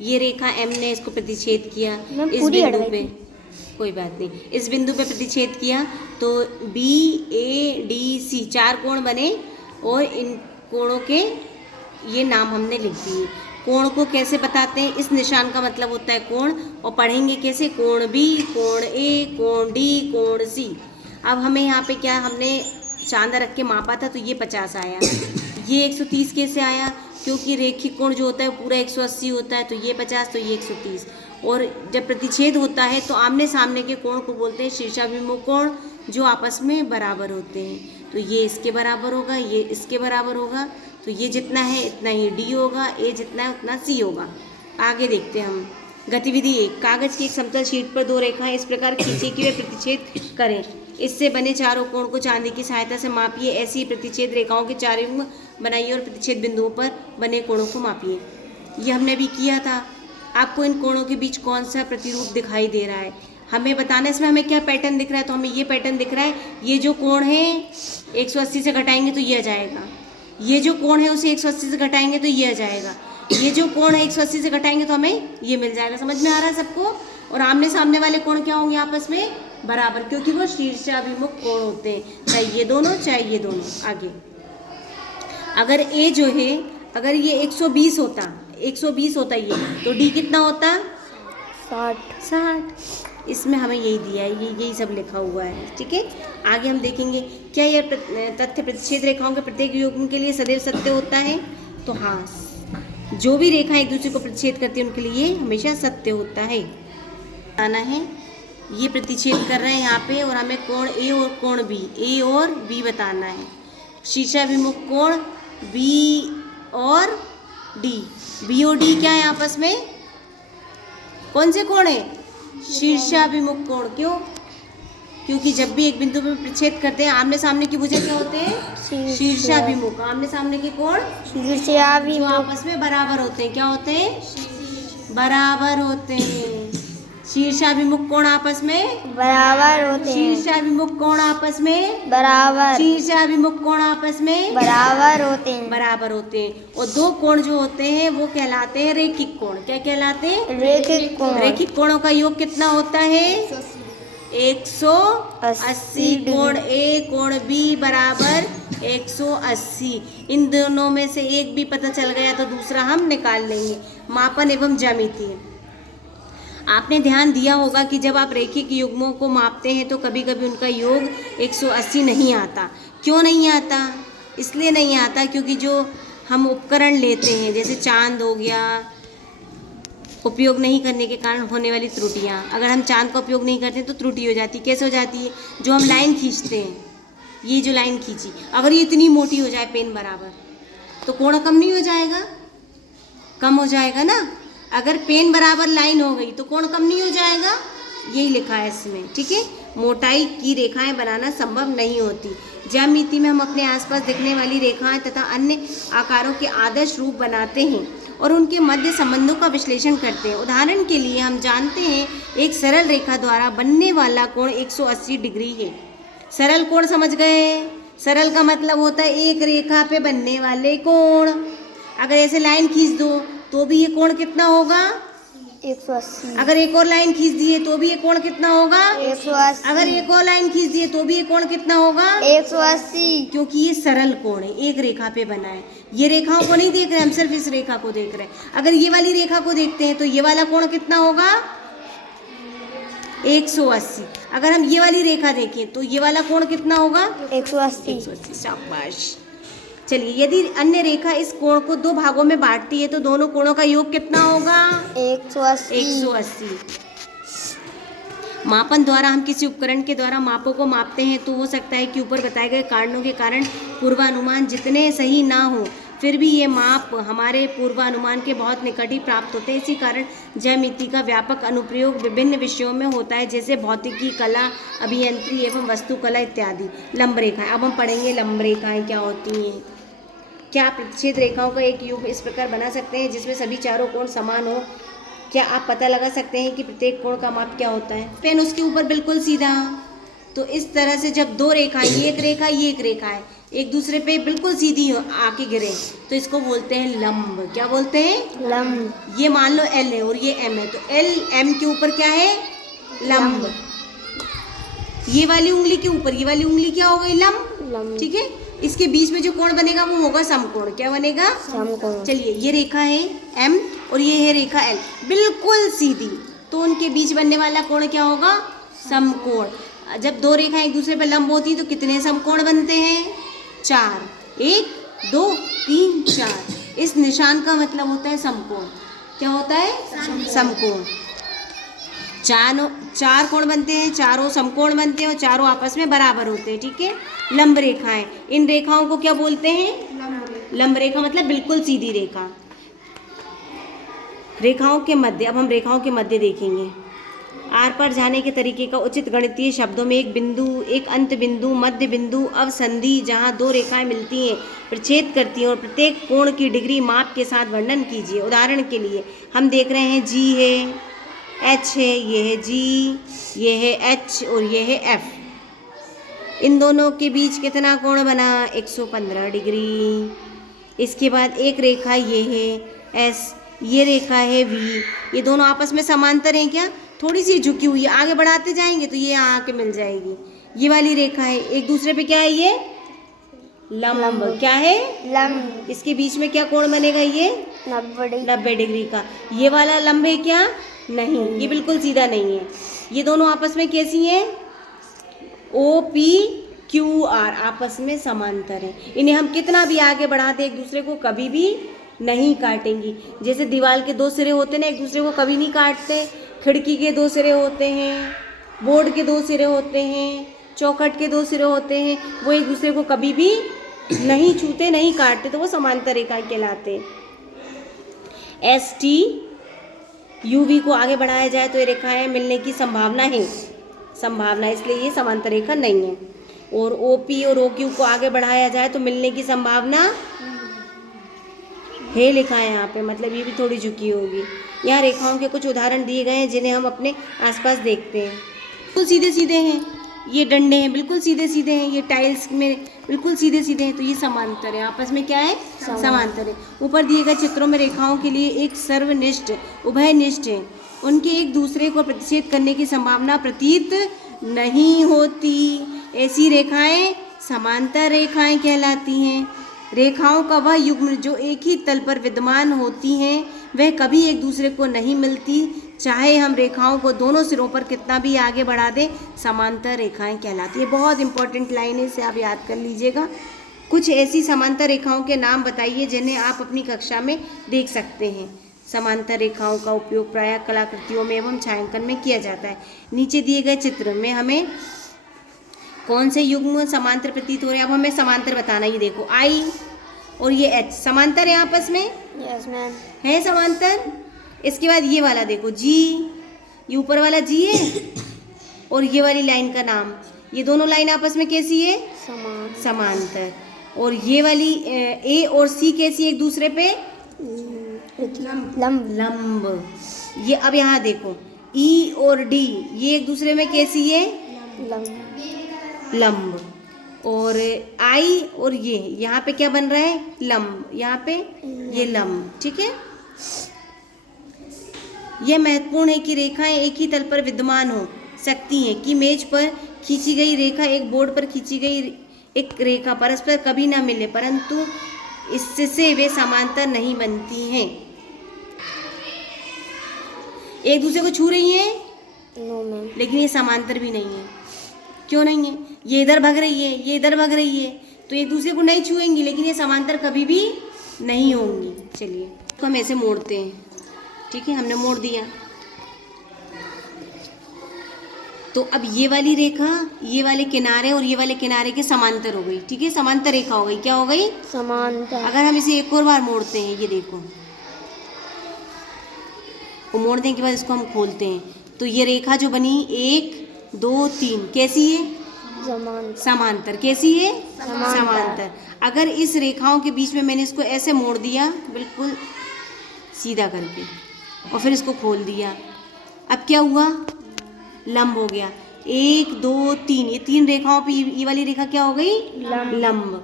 ये रेखा एम ने इसको प्रतिच्छेद किया इस पूरी बिंदु अड़वाई पे, कोई बात नहीं, इस बिंदु पे प्रतिच्छेद किया तो बी ए डी सी 4 कोण बने और इन कोणों के ये नाम हमने लिख दिए। कोण को कैसे बताते हैं? इस निशान का मतलब होता है कोण, और पढ़ेंगे कैसे? कोण बी, कोण ए, कोण डी, कोण सी। अब हमें यहाँ पे क्या, हमने चांदा रख के मापा था तो ये 50 आया। ये 130 कैसे आया? क्योंकि रेखिक कोण जो होता है वो पूरा 180 होता है, तो ये 50 तो ये 130। और जब प्रतिच्छेद होता है तो आमने सामने के कोण को बोलते हैं शीर्षाभिमुख कोण, जो आपस में बराबर होते हैं। तो ये इसके बराबर होगा, ये इसके बराबर होगा, तो ये जितना है इतना ही डी होगा, ए जितना है उतना सी होगा। आगे देखते हैं हम। गतिविधि 1, कागज की एक समतल शीट पर 2 रेखाएं इस प्रकार खींची कि वे प्रतिच्छेद करें। इससे बने चारों कोण को चांदी की सहायता से मापिए। ऐसी ही प्रतिच्छेद रेखाओं के 4 युग्म बनाइए और प्रतिच्छेद बिंदुओं पर बने कोणों को मापिए। ये हमने भी किया था। आपको इन कोणों के बीच कौन सा प्रतिरूप दिखाई दे रहा है हमें बताना। इसमें हमें क्या पैटर्न दिख रहा है? तो हमें ये पैटर्न दिख रहा है। ये जो कोण है 180 से घटाएंगे तो ये आ जाएगा। ये जो कोण है उसे 180 से घटाएंगे तो ये आ जाएगा। ये जो कोण है 180 से घटाएंगे तो हमें ये मिल जाएगा। समझ में आ रहा है सबको? और आमने सामने वाले कोण क्या होंगे आपस में? बराबर, क्योंकि वो शीर्षाभिमुख कोण होते हैं, चाहे ये दोनों चाहे ये दोनों। आगे, अगर ए जो है, अगर ये 120 होता ये, तो डी कितना होता? 60। इसमें हमें यही दिया है, यही सब लिखा हुआ है। ठीक है, आगे हम देखेंगे क्या यह तथ्य प्रतिच्छेद रेखाओं के प्रत्येक युग्म के लिए सदैव सत्य होता है? तो हाँ, जो भी रेखा एक दूसरे को प्रतिच्छेद करती है उनके लिए हमेशा सत्य होता है। बताना है, ये प्रतिच्छेद कर रहे हैं यहाँ पे, और हमें कोण ए और कोण बी, ए और बी बताना है। शीर्षाभिमुख कोण बी और डी, बी और डी क्या है आपस में? कौन से कोण है? शीर्षाभिमुख कोण। क्यों? क्योंकि जब भी एक बिंदु पर प्रतिच्छेद करते हैं आमने सामने की भुजा क्या होते हैं? शीर्षाभिमुख। आमने सामने के कोण जो आपस में बराबर होते हैं, क्या होते हैं? बराबर होते हैं। शीर्षाभिमुख कोण आपस में बराबर होते हैं। शीर्षाभिमुख कोण आपस में बराबर। शीर्षाभिमुख कोण आपस में बराबर होते हैं। बराबर होते हैं। और 2 कोण जो होते हैं वो कहलाते हैं रेखिक कोण। क्या कहलाते हैं? रेखिक कोण। रेखिक कोणों का योग कितना होता है? 180। कोण ए कोण बी बराबर 180। इन दोनों में से एक भी पता चल गया तो दूसरा हम निकाल लेंगे। मापन एवं ज्यामिति, आपने ध्यान दिया होगा कि जब आप रेखिक युग्मों को मापते हैं तो कभी कभी उनका योग 180 नहीं आता। क्यों नहीं आता? इसलिए नहीं आता क्योंकि जो हम उपकरण लेते हैं, जैसे चांद हो गया, उपयोग नहीं करने के कारण होने वाली त्रुटियाँ। अगर हम चांद का उपयोग नहीं करते तो त्रुटि हो जाती है। कैसे हो जाती है? जो हम लाइन खींचते हैं, ये जो लाइन खींची, अगर ये इतनी मोटी हो जाए पेन बराबर, तो कोण कम नहीं हो जाएगा? कम हो जाएगा ना। अगर पेन बराबर लाइन हो गई तो कोण कम नहीं हो जाएगा? यही लिखा है इसमें। ठीक है, मोटाई की रेखाएं बनाना संभव नहीं होती। ज्यामिति में हम अपने आसपास दिखने वाली रेखाएं तथा अन्य आकारों के आदर्श रूप बनाते हैं और उनके मध्य संबंधों का विश्लेषण करते हैं। उदाहरण के लिए हम जानते हैं एक सरल रेखा द्वारा बनने वाला कोण 180 डिग्री है। सरल कोण समझ गए? सरल का मतलब होता है एक रेखा पे बनने वाले कोण। अगर ऐसे लाइन खींच दो तो भी ये कोण कितना होगा? 180। अगर एक और लाइन खींच दिए तो भी ये कोण कितना होगा? 180। अगर एक और लाइन खींच दिए तो भी ये कोण कितना होगा? 180। क्योंकि ये सरल कोण है, एक रेखा पे बना है। ये रेखाओं को नहीं देख रहे, हम सिर्फ इस रेखा को देख रहे हैं। अगर ये वाली रेखा को देखते हैं तो ये वाला कोण कितना होगा? 180। अगर हम ये वाली रेखा देखें तो ये वाला कोण कितना होगा? 180। शाबाश। चलिए, यदि अन्य रेखा इस कोण को 2 भागों में बांटती है तो दोनों कोणों का योग कितना होगा? 180। मापन द्वारा हम किसी उपकरण के द्वारा मापों को मापते हैं तो हो सकता है कि ऊपर बताए गए कारणों के कारण पूर्वानुमान जितने सही ना हो, फिर भी ये माप हमारे पूर्वानुमान के बहुत निकट ही प्राप्त होते हैं। इसी कारण ज्यामिति का व्यापक अनुप्रयोग विभिन्न विषयों में होता है, जैसे भौतिकी, कला, अभियंत्रिकी एवं वास्तुकला इत्यादि। लंब रेखाएं, अब हम पढ़ेंगे लंब रेखाएं क्या होती हैं। क्या आप प्रतिच्छेद रेखाओं का एक युग्म इस प्रकार बना सकते हैं जिसमें सभी चारों कोण समान हो? क्या आप पता लगा सकते हैं कि प्रत्येक कोण का माप क्या होता है? पेन उसके ऊपर बिल्कुल सीधा। तो इस तरह से जब 2 रेखाएं, ये एक रेखा ये एक रेखा है, एक दूसरे पे बिल्कुल सीधी आके गिरे तो इसको बोलते हैं लंब। क्या बोलते हैं? लंब। ये मान लो एल है और ये एम है, तो एल एम के ऊपर क्या है? लंब। ये वाली उंगली के ऊपर ये वाली उंगली क्या हो गई? लंब। ठीक है, इसके बीच में जो कोण बनेगा वो होगा समकोण। क्या बनेगा? समकोण। चलिए, ये रेखा है एम और ये है रेखा एल, बिल्कुल सीधी, तो उनके बीच बनने वाला कोण क्या होगा? समकोण। जब दो रेखाएं एक दूसरे पर लंब होती हैं तो कितने समकोण बनते हैं? 4। 1 2 3 4। इस निशान का मतलब होता है समकोण। क्या होता है? समकोण। चार कोण बनते हैं, चारों समकोण बनते हैं और चारों आपस में बराबर होते हैं। ठीक है, लंब रेखाएं, इन रेखाओं को क्या बोलते हैं? लंब रेखा मतलब बिल्कुल सीधी रेखा। रेखाओं के मध्य, अब हम रेखाओं के मध्य देखेंगे। आर पर जाने के तरीके का उचित गणितीय शब्दों में एक बिंदु, एक अंत बिंदु, मध्य बिंदु, अवसंधि जहां दो रेखाएं मिलती हैं, प्रछेद करती हैं और प्रत्येक कोण की डिग्री माप के साथ वर्णन कीजिए। उदाहरण के लिए हम देख रहे हैं जी है, एच है, ये है जी, ये है एच और ये है एफ। इन दोनों के बीच कितना कोण बना? 115 डिग्री। इसके बाद एक रेखा ये है एस, ये रेखा है वी, ये दोनों आपस में समांतर हैं क्या? थोड़ी सी झुकी हुई है, आगे बढ़ाते जाएंगे तो ये यहाँ आके मिल जाएगी। ये वाली रेखा है, एक दूसरे पे क्या है? ये लंब। क्या है? लंब। इसके बीच में क्या कोण बनेगा? ये 90 डिग्री का। ये वाला लंब है क्या? नहीं, ये बिल्कुल सीधा नहीं है। ये दोनों आपस में कैसी हैं? ओ पी क्यू आर, आपस में समांतर है। इन्हें हम कितना भी आगे बढ़ाते एक दूसरे को कभी भी नहीं काटेंगी। जैसे दीवार के 2 सिरे होते हैं ना, एक दूसरे को कभी नहीं काटते। खिड़की के 2 सिरे होते हैं, बोर्ड के 2 सिरे होते हैं, चौखट के 2 सिरे होते हैं, वो एक दूसरे को कभी भी नहीं छूते, नहीं काटते, तो वो समांतर रेखा कहलाते हैं। एस टी यू वी को आगे बढ़ाया जाए तो ये रेखाएं मिलने की संभावना है, इसलिए ये समांतर रेखा नहीं है। और ओ पी और ओ क्यू को आगे बढ़ाया जाए तो मिलने की संभावना है, लिखा है यहाँ पे, मतलब ये भी थोड़ी झुकी होगी। यहाँ रेखाओं के कुछ उदाहरण दिए गए हैं जिन्हें हम अपने आसपास देखते हैं। बिल्कुल सीधे सीधे हैं, ये डंडे हैं बिल्कुल सीधे सीधे हैं, ये टाइल्स में बिल्कुल सीधे सीधे हैं, तो ये समांतर है, आपस में क्या है? समांतर है। ऊपर दिए गए चित्रों में रेखाओं के लिए एक सर्वनिष्ठ, उभयनिष्ठ है, उनके एक दूसरे को प्रतिच्छेद करने की संभावना प्रतीत नहीं होती। ऐसी रेखाएं समांतर रेखाएं कहलाती हैं। रेखाओं का वह युग्म जो एक ही तल पर विद्यमान होती हैं वह कभी एक दूसरे को नहीं मिलती, चाहे हम रेखाओं को दोनों सिरों पर कितना भी आगे बढ़ा दें, समांतर रेखाएं कहलाती है। बहुत इंपॉर्टेंट लाइन है, इसे आप याद कर लीजिएगा। कुछ ऐसी समांतर रेखाओं के नाम बताइए जिन्हें आप अपनी कक्षा में देख सकते हैं। समांतर रेखाओं का उपयोग प्रायः कलाकृतियों में एवं छायांकन में किया जाता है। नीचे दिए गए चित्र में हमें कौन से युग्म समांतर प्रतीत हो रहे हैं? अब हमें समांतर बताना, ये देखो आई और ये एच समांतर है आपस में? Yes ma'am. है समांतर। इसके बाद ये वाला देखो जी, ये ऊपर वाला जी है और ये वाली लाइन का नाम, ये दोनों लाइन आपस में कैसी है? समांतर। और ये वाली ए और सी कैसी एक दूसरे पे? लंब। ये अब यहाँ देखो ई और डी, ये एक दूसरे में कैसी है? लंब। और आई और ये यहाँ पे क्या बन रहा है? लंब। यहाँ पे ये लंब। ठीक है, यह महत्वपूर्ण है कि रेखाएं एक ही तल पर विद्यमान हो सकती हैं कि मेज पर खींची गई रेखा एक बोर्ड पर खींची गई एक रेखा परस्पर कभी ना मिले, परंतु इससे वे समांतर नहीं बनती हैं। एक दूसरे को छू रही हैं? No ma'am. लेकिन ये समांतर भी नहीं है। क्यों नहीं है? ये इधर भाग रही है, ये इधर भाग रही है, तो एक दूसरे को नहीं छुएंगी, लेकिन ये समांतर कभी भी नहीं होंगी। चलिए तो हम ऐसे मोड़ते हैं। ठीक है, हमने मोड़ दिया। तो अब ये वाली रेखा ये वाले किनारे और ये वाले किनारे के समांतर हो गई। ठीक है, समांतर रेखा हो गई। क्या हो गई? समांतर। अगर हम इसे एक और बार मोड़ते हैं, ये देखो, वो मोड़ने के बाद इसको हम खोलते हैं, तो ये रेखा जो बनी 1 2 3 कैसी है? समांतर। कैसी है? समांतर। अगर इस रेखाओं के बीच में मैंने इसको ऐसे मोड़ दिया बिल्कुल सीधा करके और फिर इसको खोल दिया, अब क्या हुआ? लंब हो गया। 1 2 3, ये 3 रेखाओं पे ये वाली रेखा क्या हो गई? लंब।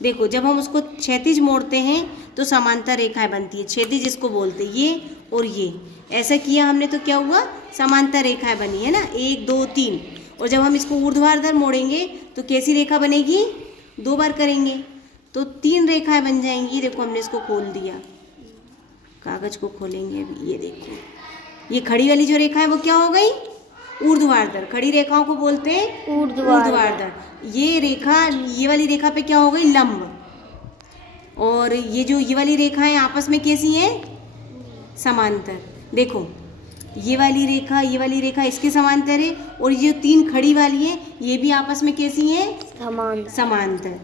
देखो जब हम उसको क्षैतिज मोड़ते हैं तो समांतर रेखाएं बनती है, क्षैतिज इसको बोलते हैं, ये और ये। ऐसा किया हमने तो क्या हुआ, समांतर रेखाएं बनी है ना, 1 2 3। और जब हम इसको ऊर्ध्वाधर मोड़ेंगे तो कैसी रेखा बनेगी, 2 बार करेंगे तो 3 रेखाएं बन जाएंगी। देखो हमने इसको खोल दिया, कागज को खोलेंगे अभी, ये देखो ये खड़ी वाली जो रेखा है वो क्या हो गई, ऊर्ध्वाधर। खड़ी रेखाओं को बोलते हैं ऊर्ध्वाधर। ये रेखा, ये वाली रेखा पे क्या हो गई, लंब। और ये जो ये वाली रेखाएं आपस में कैसी हैं, समांतर। देखो ये वाली रेखा इसके समांतर है, और ये जो 3 खड़ी वाली है ये भी आपस में कैसी हैं, समान समांतर।